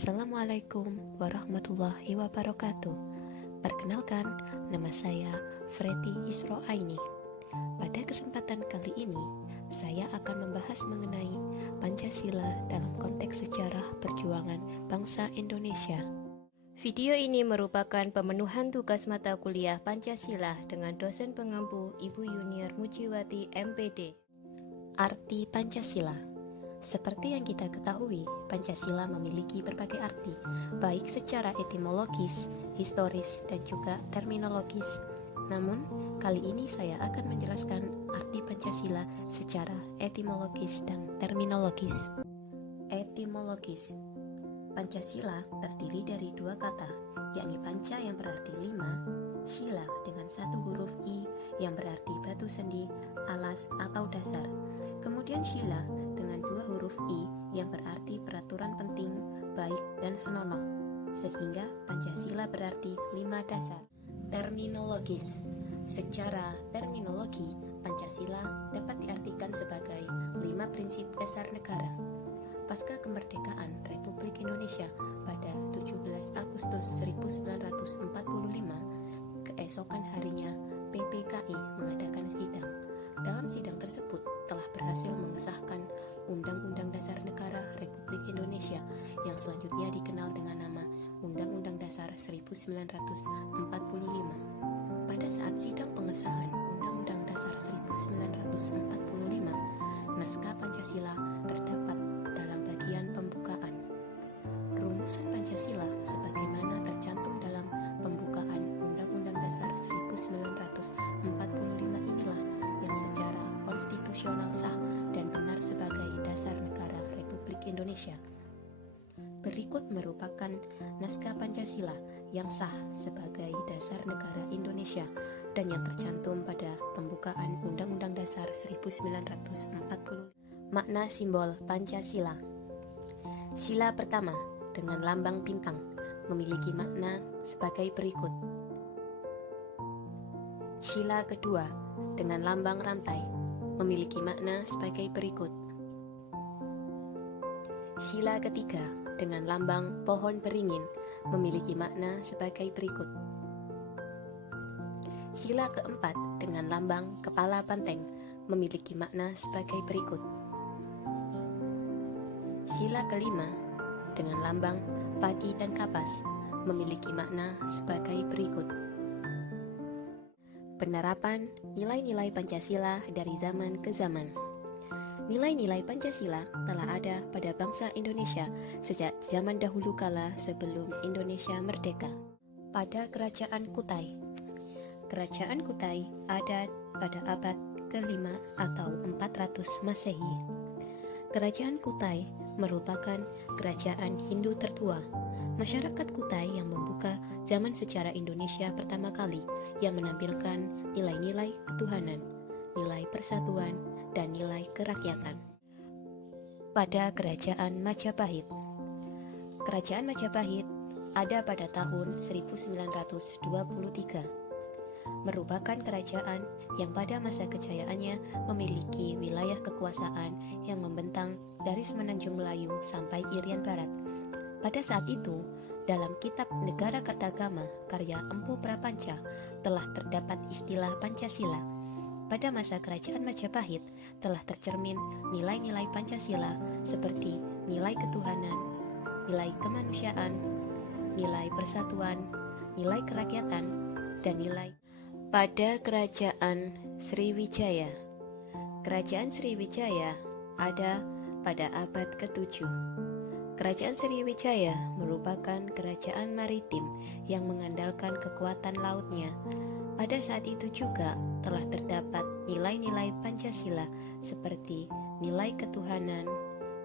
Assalamualaikum warahmatullahi wabarakatuh. Perkenalkan, nama saya Freti Isro Aini. Pada kesempatan kali ini, saya akan membahas mengenai Pancasila dalam konteks sejarah perjuangan bangsa Indonesia. Video ini merupakan pemenuhan tugas mata kuliah Pancasila dengan dosen pengampu Ibu Yuniar Mujiwati MPD. Arti Pancasila. Seperti yang kita ketahui, Pancasila memiliki berbagai arti, baik secara etimologis, historis, dan juga terminologis. Namun, kali ini saya akan menjelaskan arti Pancasila secara etimologis dan terminologis. Etimologis. Pancasila terdiri dari dua kata, yakni panca yang berarti lima, sila dengan satu huruf I yang berarti batu sendi, alas atau dasar. Kemudian sila dengan dua huruf I yang berarti peraturan penting, baik dan senonoh. Sehingga Pancasila berarti lima dasar. Terminologis. Secara terminologi, Pancasila dapat diartikan sebagai lima prinsip dasar negara. Pasca kemerdekaan Republik Indonesia pada 17 Agustus 1945, keesokan harinya PPKI mengadakan sidang. Dalam sidang tersebut telah berhasil mengesahkan Undang-Undang Dasar Negara Republik Indonesia yang selanjutnya dikenal dengan nama Undang-Undang Dasar 1945. Pada saat sidang pengesahan Undang-Undang Dasar 1945, naskah Pancasila terdapat dalam bagian pembukaan. Rumusan Pancasila sebagaimana tercantum dalam pembukaan Undang-Undang Dasar 1945 inilah yang secara konstitusional sah dan benar sebagai dasar negara Republik Indonesia. Berikut merupakan naskah Pancasila yang sah sebagai dasar negara Indonesia dan yang tercantum pada pembukaan Undang-Undang Dasar 1945. Makna simbol Pancasila. Sila pertama dengan lambang bintang memiliki makna sebagai berikut. Sila kedua dengan lambang rantai memiliki makna sebagai berikut. Sila ketiga dengan lambang pohon beringin memiliki makna sebagai berikut. Sila keempat dengan lambang kepala banteng memiliki makna sebagai berikut. Sila kelima dengan lambang padi dan kapas memiliki makna sebagai berikut. Penerapan nilai-nilai Pancasila dari zaman ke zaman. Nilai-nilai Pancasila telah ada pada bangsa Indonesia sejak zaman dahulu kala sebelum Indonesia merdeka. Pada Kerajaan Kutai. Kerajaan Kutai ada pada abad ke-5 atau 400 Masehi. Kerajaan Kutai merupakan kerajaan Hindu tertua. Masyarakat Kutai yang membuka zaman sejarah Indonesia pertama kali yang menampilkan nilai-nilai ketuhanan, nilai persatuan, dan nilai kerakyatan. Pada Kerajaan Majapahit. Kerajaan Majapahit ada pada tahun 1923. Merupakan kerajaan yang pada masa kejayaannya memiliki wilayah kekuasaan yang membentang dari Semenanjung Melayu sampai Irian Barat. Pada saat itu, dalam kitab Negara Kertagama karya Empu Prapanca telah terdapat istilah Pancasila. Pada masa Kerajaan Majapahit telah tercermin nilai-nilai Pancasila seperti nilai ketuhanan, nilai kemanusiaan, nilai persatuan, nilai kerakyatan, dan nilai. Pada Kerajaan Sriwijaya. Kerajaan Sriwijaya ada pada abad ke-7. Kerajaan Sriwijaya merupakan kerajaan maritim yang mengandalkan kekuatan lautnya. Pada saat itu juga telah terdapat nilai-nilai Pancasila seperti nilai ketuhanan,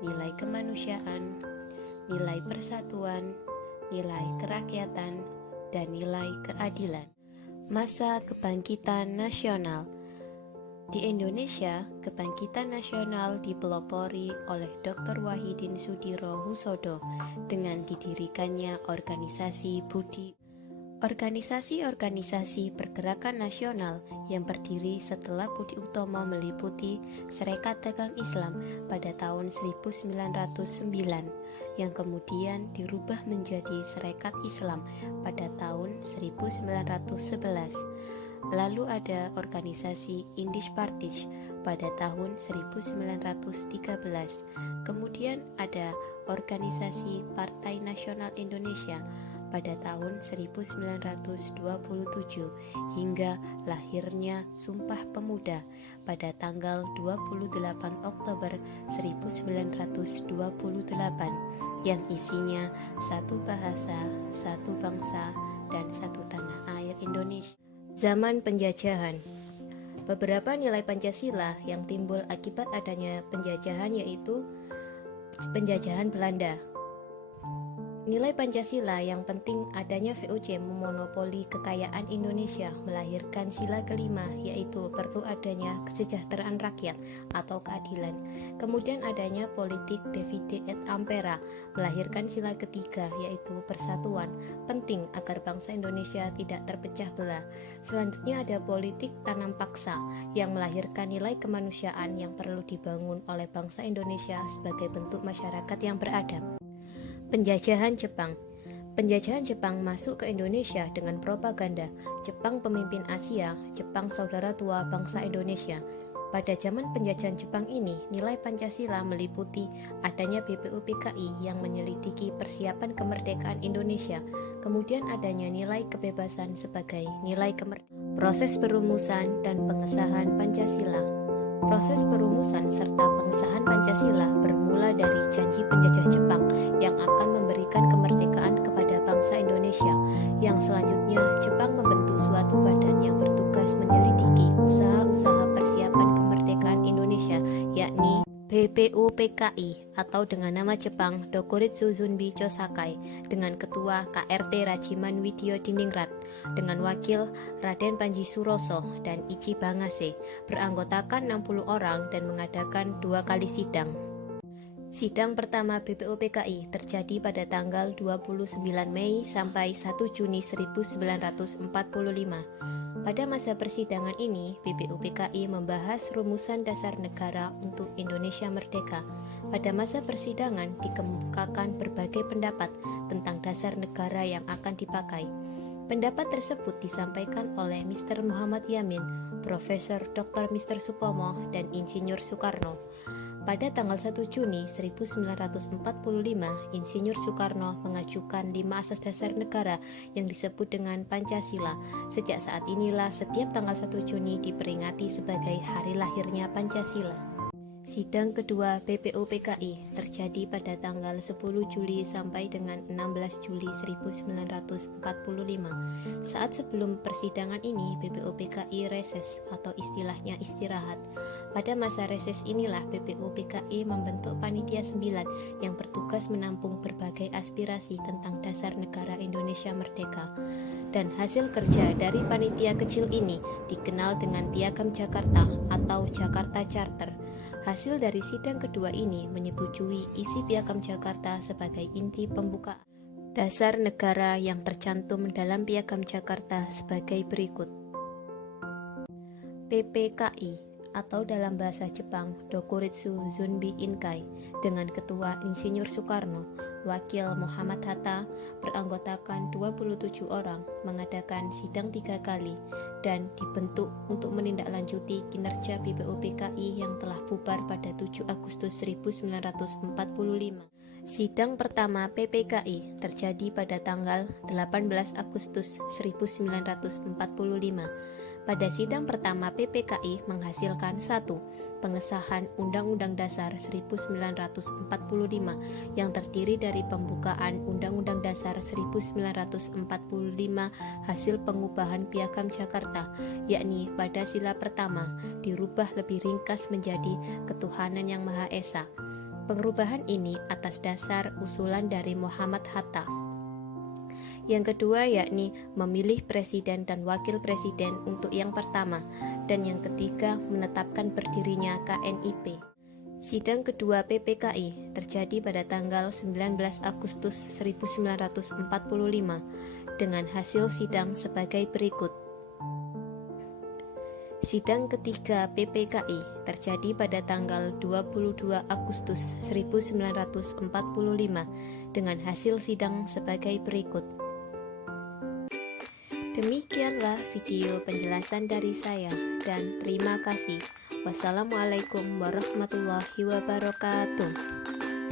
nilai kemanusiaan, nilai persatuan, nilai kerakyatan, dan nilai keadilan. Masa Kebangkitan Nasional. Di Indonesia, kebangkitan nasional dipelopori oleh Dr. Wahidin Sudirohusodo dengan didirikannya organisasi Budi. Organisasi-organisasi pergerakan nasional yang berdiri setelah Budi Utomo meliputi Serikat Dagang Islam pada tahun 1909 yang kemudian dirubah menjadi Serikat Islam pada tahun 1911. Lalu ada organisasi Indisch Partij pada tahun 1913. Kemudian ada organisasi Partai Nasional Indonesia pada tahun 1927 hingga lahirnya Sumpah Pemuda pada tanggal 28 Oktober 1928 yang isinya satu bahasa, satu bangsa, dan satu tanah air Indonesia. Zaman penjajahan. Beberapa nilai Pancasila yang timbul akibat adanya penjajahan yaitu penjajahan Belanda. Nilai Pancasila yang penting adanya VOC memonopoli kekayaan Indonesia melahirkan sila kelima yaitu perlu adanya kesejahteraan rakyat atau keadilan. Kemudian adanya politik divide et impera melahirkan sila ketiga yaitu persatuan, penting agar bangsa Indonesia tidak terpecah belah. Selanjutnya ada politik tanam paksa yang melahirkan nilai kemanusiaan yang perlu dibangun oleh bangsa Indonesia sebagai bentuk masyarakat yang beradab. Penjajahan Jepang. Penjajahan Jepang masuk ke Indonesia dengan propaganda Jepang pemimpin Asia, Jepang saudara tua bangsa Indonesia. Pada zaman penjajahan Jepang ini, nilai Pancasila meliputi adanya BPUPKI yang menyelidiki persiapan kemerdekaan Indonesia, kemudian adanya nilai kebebasan sebagai nilai kemerdekaan. Proses perumusan dan pengesahan Pancasila. Proses perumusan serta pengesahan Pancasila bermula dari janji penjajah Jepang yang akan memberikan kemerdekaan kepada bangsa Indonesia. Yang selanjutnya, Jepang membentuk suatu badan yang bertugas menyelidiki usaha-usaha persiapan kemerdekaan Indonesia, yakni BPUPKI atau dengan nama Jepang Dokuritsu Zunbi Chosakai, dengan ketua KRT Rajiman Widyodiningrat, dengan wakil Raden Panji Suroso dan Ichi Bangase, beranggotakan 60 orang dan mengadakan 2 kali sidang. Sidang pertama BPUPKI terjadi pada tanggal 29 Mei sampai 1 Juni 1945. Pada masa persidangan ini, BPUPKI membahas rumusan dasar negara untuk Indonesia merdeka. Pada masa persidangan dikemukakan berbagai pendapat tentang dasar negara yang akan dipakai. Pendapat tersebut disampaikan oleh Mr. Muhammad Yamin, Profesor Dr. Mr. Supomo, dan Insinyur Soekarno. Pada tanggal 1 Juni 1945, Insinyur Soekarno mengajukan 5 asas dasar negara yang disebut dengan Pancasila. Sejak saat inilah setiap tanggal 1 Juni diperingati sebagai hari lahirnya Pancasila. Sidang kedua BPUPKI terjadi pada tanggal 10 Juli sampai dengan 16 Juli 1945. Saat sebelum persidangan ini, BPUPKI reses atau istilahnya istirahat. Pada masa reses inilah BPUPKI membentuk Panitia 9 yang bertugas menampung berbagai aspirasi tentang dasar negara Indonesia merdeka. Dan hasil kerja dari panitia kecil ini dikenal dengan Piagam Jakarta atau Jakarta Charter. Hasil dari sidang kedua ini menyetujui isi Piagam Jakarta sebagai inti pembukaan dasar negara yang tercantum dalam Piagam Jakarta sebagai berikut. PPKI atau dalam bahasa Jepang Dokuritsu Zunbi Inkai, dengan ketua Insinyur Soekarno, wakil Muhammad Hatta, beranggotakan 27 orang, mengadakan sidang 3 kali, dan dibentuk untuk menindaklanjuti kinerja BPUPKI yang telah bubar pada 7 Agustus 1945. Sidang pertama PPKI terjadi pada tanggal 18 Agustus 1945. Pada sidang pertama PPKI menghasilkan 1. Pengesahan Undang-Undang Dasar 1945 yang terdiri dari pembukaan Undang-Undang Dasar 1945 hasil pengubahan Piagam Jakarta, yakni pada sila pertama dirubah lebih ringkas menjadi Ketuhanan Yang Maha Esa. Perubahan ini atas dasar usulan dari Muhammad Hatta. Yang kedua yakni memilih presiden dan wakil presiden untuk yang pertama, dan yang ketiga menetapkan berdirinya KNIP. Sidang kedua PPKI terjadi pada tanggal 19 Agustus 1945 dengan hasil sidang sebagai berikut. Sidang ketiga PPKI terjadi pada tanggal 22 Agustus 1945 dengan hasil sidang sebagai berikut. Demikianlah video penjelasan dari saya dan terima kasih. Wassalamualaikum warahmatullahi wabarakatuh.